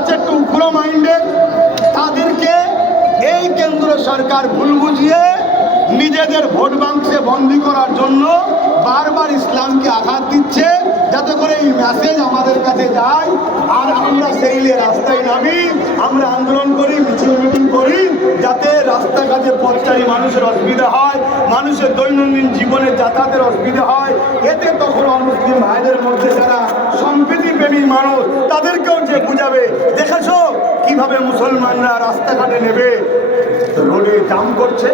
আছে একটু উগ্র মাইন্ডের, তাদেরকে এই কেন্দ্র সরকার ভুল বুঝিয়ে নিজেদের ভোট ব্যাংকে বন্দী করার জন্য বারবার ইসলামকে আঘাত দিচ্ছে, যাতে করে এই মেসেজ আমাদের কাছে যায় আর আমরা সেই রাস্তায় নামি, আমরা আন্দোলন করি, মিছিল মিটিং করি, যাতে রাস্তাঘাটে পথচারী মানুষের অসুবিধা হয়, মানুষের দৈনন্দিন জীবনে যাতায়াতের অসুবিধা হয়। এতে তখন অমুসলিম ভাইদের মধ্যে যারা সম্প্রীতি প্রেমী মানুষ তাদেরকেও যে বুঝাবে, দেখেছো কিভাবে মুসলমানরা রাস্তাঘাটে নেবে, রোডে জাম করছে।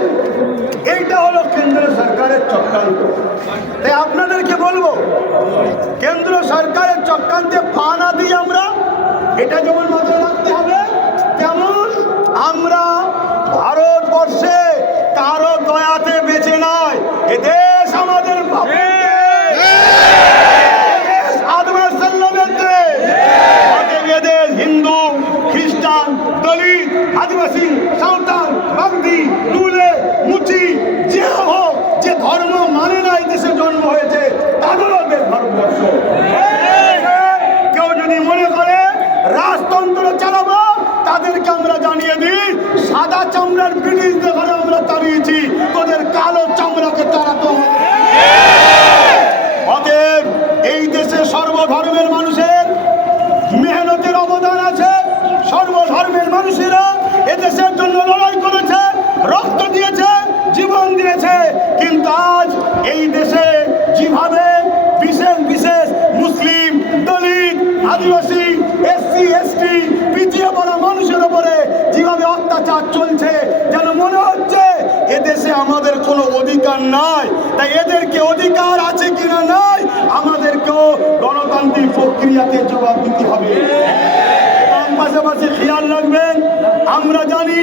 এইটা হলো কেন্দ্র সরকারের চক্রান্ত। তাই আপনাদেরকে বলবো, কেন্দ্র সরকারের চক্রান্তে পা না দিয়ে আমরা, এটা যেমন মাথায় রাখতে হবে, তেমন আমরা ভারতবর্ষে কারো দয়াতে বেঁচে নয়, এদেশ আমাদের হিন্দু, খ্রিস্টান, দলিত, আদিবাসী, সাঁওতাল, বাগদি, টুলে, মুচি, যে হোক, যে ধর্ম মানে না এই দেশে জন্ম হয়েছে, তাদেরও দেশ ভারতবর্ষ। কেউ যদি মনে করে রাজতন্ত্র চালাবো, তাদেরকে আমরা জানিয়ে দিই, সাদা চামড়ার ব্রিটিশদের ঘরে আমরা তাড়িয়েছি, তোদের কালো চামড়াকে তাড়াতে হবে। অতএব এই দেশে সর্বধর্মের মানুষের মেহনতের অবদান আছে, সর্বধর্মের মানুষেরা এদেশের জন্য লড়াই করেছে, রক্ত দিয়েছে, জীবন দিয়েছে। কিন্তু আজ এই দেশে যেভাবে বিশেষ বিশেষ মুসলিম, দলিত, আদিবাসী, এসসি, এসটি, পিছিয়ে পড়া মানুষের উপরে যেভাবে অত্যাচার চলছে, যেন মনে হচ্ছে এদেশে আমাদের কোনো অধিকার নাই। তাই এদেরকে অধিকার আছে কিনা নাই, আমাদেরকেও গণতান্ত্রিক প্রক্রিয়াতে জবাব দিতে হবে। এবং পাশাপাশি খেয়াল রাখবেন, আমরা জানি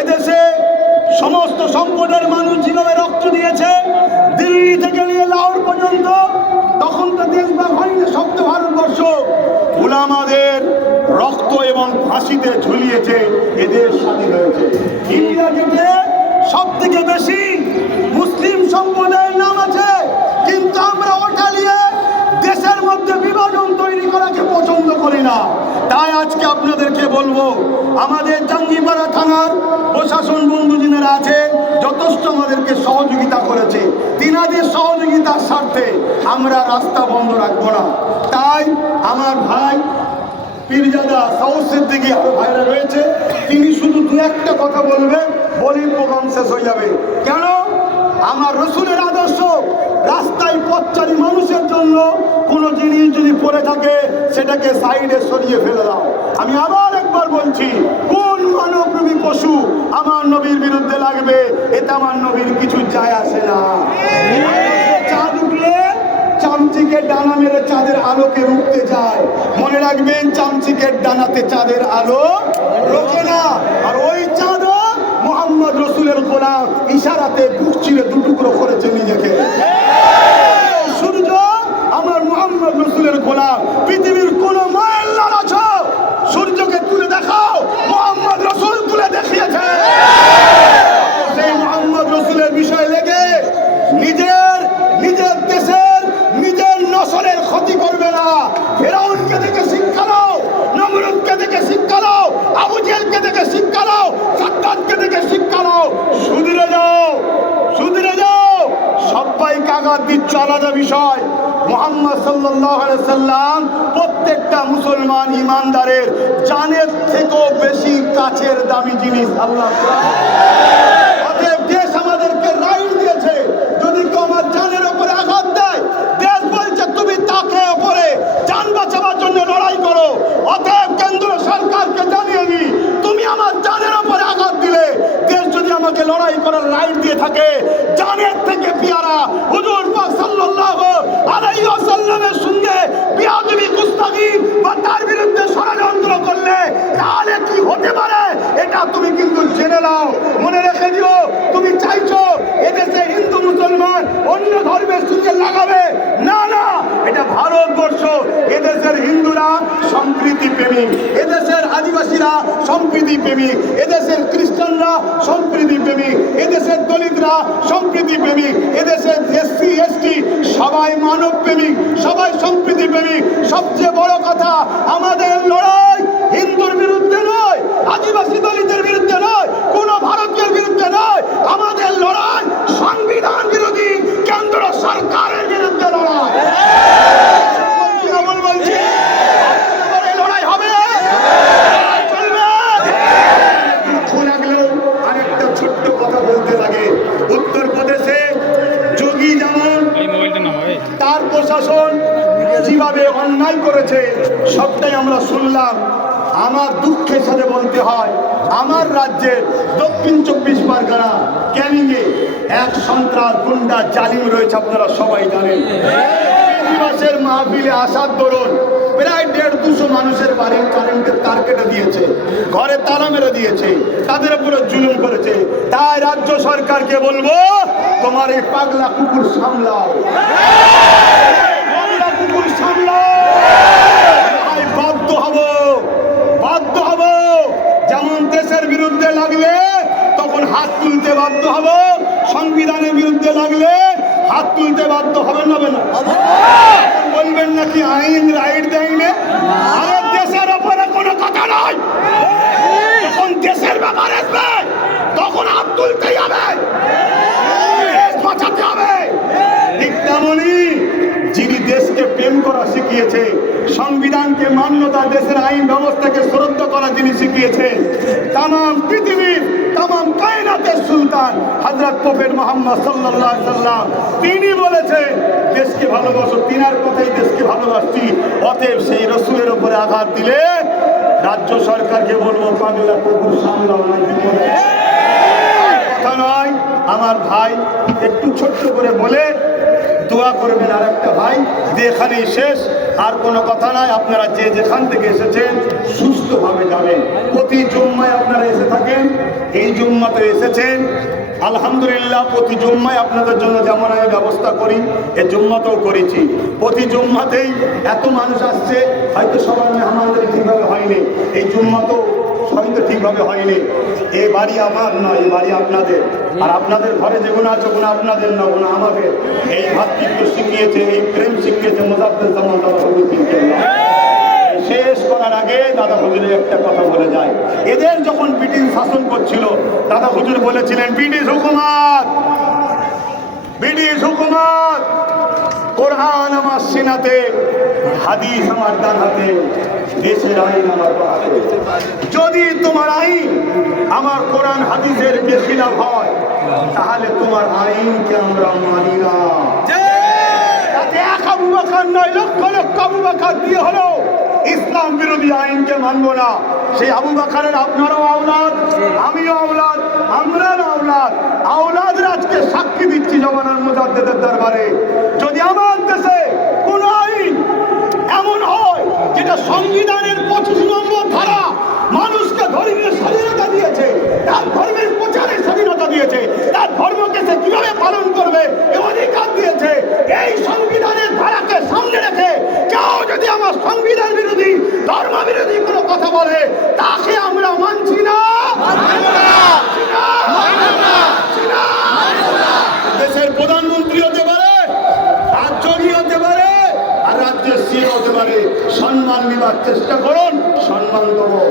এদেশে সমস্ত সম্পদের মানুষ যেভাবে রক্ত দিয়েছে, দিল্লি থেকে নিয়ে লাহোর পর্যন্ত, তখন তো দেশভাগ হয়নি, শব্দ ভারতবর্ষ, উলামাদের রক্ত এবং ফাঁসিতে ঝুলিয়েছে, এদের স্বাধীন হয়েছে। ইন্ডিয়া গেটে সব থেকে বেশি মুসলিম সম্প্রদায়ের নাম আছে, কিন্তু আমরা ওটা নিয়ে দেশের মধ্যে বিভাজন তৈরি করাকে পছন্দ করি না। তাই আজকে আপনাদেরকে বলবো, আমাদের জাঙ্গিপাড়া থানার প্রশাসন বন্ধু যিনারা আছে, যথেষ্ট আমাদেরকে সহযোগিতা করেছে। তিনাদের সহযোগিতার স্বার্থে আমরা রাস্তা বন্ধ রাখবো না। তাই আমার ভাই পীরজাদা সাউদ সিদ্দিকী আরো ভাইরা রয়েছে, তিনি শুধু দু একটা কথা বলবেন, বলি প্রোগ্রাম শেষ হয়ে যাবে। কেন? আমার রসুলের আদর্শ, রাস্তায় পথচারী মানুষের জন্য কোনো জিনিস যদি পড়ে থাকে সেটাকে সাইডে সরিয়ে ফেলে দাও। আমি আবার একবার বলছি, কোন মানবপ্রেমী পশু আমার নবীর বিরুদ্ধে লাগবে, এতে আমার নবীর কিছু যায় আসে না। চাঁদ উঠলে চামচিকের ডানা মেরে চাঁদের আলোকে রুখতে যায়, মনে রাখবেন চামচিকের ডানাতে চাঁদের আলো রোকে না। আর ওই চাঁদও মোহাম্মদ রসুলের গোলাম, ইশারাতে বুক চিরে দুটুকরো করেছে নিজেকে। সূর্য আমার মোহাম্মদ রসুলের গোলাম, পৃথিবীর কোন মায়ের লাল আছো, সূর্যকে তুলে দেখাও, মোহাম্মদ রসুল তুলে দেখিয়েছে। সেই মোহাম্মদ রসুলের বিষয় লেগে নিজের দেশের নিজের নসলের ক্ষতি করবে না। ফেরাউনকে দেখে শিক্ষা নাও, নমরুদকে দেখে শিক্ষা নাও, আবু জেহেলকে দেখে শিক্ষা নাও, সাদ্দাতকে দেখে শিক্ষা নাও। সুধরে যাও, সুধরে যাও। সবাইকে আঘাত দিচ্ছ আলাদা বিষয়। মুহাম্মদ সাল্লাল্লাহু আলাইহি সাল্লাম প্রত্যেকটা মুসলমান ইমানদারের জানের থেকেও বেশি কাছের দামি জিনিস আল্লাহ। অতএব দেশ আমাদেরকে রাইট দিয়েছে, যদি কেউ আমার জানের উপরে আঘাত দেয়, দেশ বলছে তুমি তাকে উপরে জান বাঁচাবার জন্য লড়াই করো। অতএব কেন্দ্র সরকারকে জানিয়ে নি, তুমি আমার জানের উপরে আঘাত দিলে, দেশ যদি আমাকে লড়াই করার রাইট দিয়ে থাকে, জানের থেকে পিয়ারা হুজুর পাক সাল্লাল্লাহু আলাইহি ওয়াসাল্লামের সঙ্গে বিয়াদবি গুস্তাখি বা তার বিরুদ্ধে ষড়যন্ত্র করলে তাহলে কি হতে পারে, এটা তুমি কিন্তু জেনে নাও, মনে রেখে দিও। তুমি চাইছো এদেশে হিন্দু মুসলমান অন্য ধর্মের সঙ্গে লাগাবে, না না, এটা ভারতবর্ষ। এদেশের হিন্দুরা সম্প্রীতি প্রেমিক, এদেশের আদিবাসীরা সম্প্রীতি প্রেমিক, এদেশের খ্রিস্টানরা সম্প্রীতি প্রেমিক, এদেশের দলিতরা সম্প্রীতি প্রেমিক, এদেশের এসসি এসটি সবাই মানব প্রেমিক, সবাই সম্প্রীতি প্রেমিক। সবচেয়ে বড় কথা, আমাদের লড়াই লড়াই করেছে সবটাই আমরা শুনলাম। আমার দুঃখের সাথে বলতে হয়, আমার রাজ্যের দক্ষিণ 24 পরগনা ক্যানিংয়ে এক সন্ত্রাস গুন্ডা জালিম রয়েছে, আপনারা সবাই জানেন। দিবসের মাহফিলে আসার দরুন প্রায় 150 মানুষের বাড়ির কারেন্টের তার কেটে দিয়েছে, ঘরে তালা মেরে দিয়েছে, তাদের উপরে জুলুম করেছে। তাই রাজ্য সরকারকে বলবো, তোমার এই পাগলা কুকুর সামলাও, পাগলা কুকুর সামলাও। বাধ্য হব, যেমন দেশের বিরুদ্ধে লাগলে তখন হাত তুলতে বাধ্য হব, সংবিধানের বিরুদ্ধে লাগলে হাত তুলতে বাধ্য হবেন না? বলবেন নাকি আইন রাইট দেয়নি? আরে দেশের ওপরে কোনো কথা নয়, যখন দেশের ব্যাপার আসবে তখন হাত তুলতেই হবে, দেশ বাঁচাতে হবে। ঠিক তেমনই যিনি দেশকে প্রেম করা শিখিয়েছে, সংবিধানকে মান্যতা, দেশের আইন ব্যবস্থাকে শ্রদ্ধা করা যিনি শিখিয়েছে, তাম পৃথিবীর তাম কায়নাতের সুলতান হযরত প্রফেট মুহাম্মদ সাল্লাল্লাহু আলাইহি সাল্লাম, তিনি বলেছেন দেশকে ভালোবাসো, তিনার কথাই দেশকে ভালোবাসছি। অতএব সেই রসুলের উপরে আঘাত দিলে রাজ্য সরকারকে বলবো, পাগলা কুকুর সামলাও। কথা নয় আমার ভাই, একটু ছোট্ট করে বলে দোয়া করবেন। আর একটা ভাই, এখানেই শেষ, আর কোনো কথা নাই। আপনারা যে যেখান থেকে এসেছেন সুস্থভাবে যাবেন। প্রতি জুম্মায় আপনারা এসে থাকেন, এই জুম্মাতে এসেছেন আলহামদুলিল্লাহ। প্রতি জুম্মায় আপনাদের জন্য যেমন আমি ব্যবস্থা করি, এই জুম্মাতেও করেছি। প্রতি জুম্মাতেই এত মানুষ আসছে, হয়তো সবার মেহমানদারি ঠিকভাবে হয়নি, এই জুম্মাতেও হয়তো ঠিকভাবে হয়নি। এই বাড়ি আমার নয়, এই বাড়ি আপনাদের। আর আপনাদের ঘরে যেগুলো আছে ওগুলো আপনাদের না, ওগুলো আমাদের। এই ভাতৃত্ব শিখিয়েছে, এই প্রেম শিখিয়েছে মুজাদ্দেদ জামান দাদা হুজুর। শেষ করার আগে দাদা হুজুরের একটা কথা বলে যায়। এদের যখন ব্রিটিশ শাসন করছিল, দাদা হুজুর বলেছিলেন, ব্রিটিশ হুকুমত, কোরআন আমার সিনাতে, হাদিস আমার ডান হাতে, দেশের আইন আমার হাতে। যদি তোমার আইন আমার কোরআন হাদিসের বেখিলাফ হয়, তাহলে তোমার আইনকে আমরা মানি না। তাতে এক আবু বকর নয়, লক্ষ লক্ষ আবু বকর দিয়ে হলো ইসলাম বিরোধী আইনকে মানবো না। সেই আবু বকরের আপনারও আওলাদ, আমিও আওলাদ, আমরাও আওলাদ। আওলাদরা আজকে সাক্ষী দিচ্ছি জমানার মুজাদ্দেদের দরবারে। যদি আমার দেশে কোন আইন এমন হয় যেটা সংবিধানের 25 নম্বর ধারা মানুষকে ধর্মীয় স্বাধীনতা দিয়েছে, তার ধর্মের প্রচারের স্বাধীনতা দিয়েছে, তার ধর্মকে সে কিভাবে পালন করবে এ অধিকার দিয়েছে, এই সংবিধানের ধারাকে সামনে রেখে কেউ যদি আমার সংবিধান বিরোধী, ধর্ম বিরোধী কোনো কথা বলে, তাকে আমরা মানছি না। দেশের প্রধানমন্ত্রী হতে পারে, রাজ্যপাল হতে পারে, আর রাজ্যের সিএম হতে পারে। সম্মান নেবার চেষ্টা করুন, সম্মান দেবো।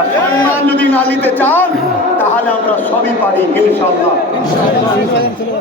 আর সম্মান যদি না নিতে চান, তাহলে আমরা সবই পারি ইনশাআল্লাহ।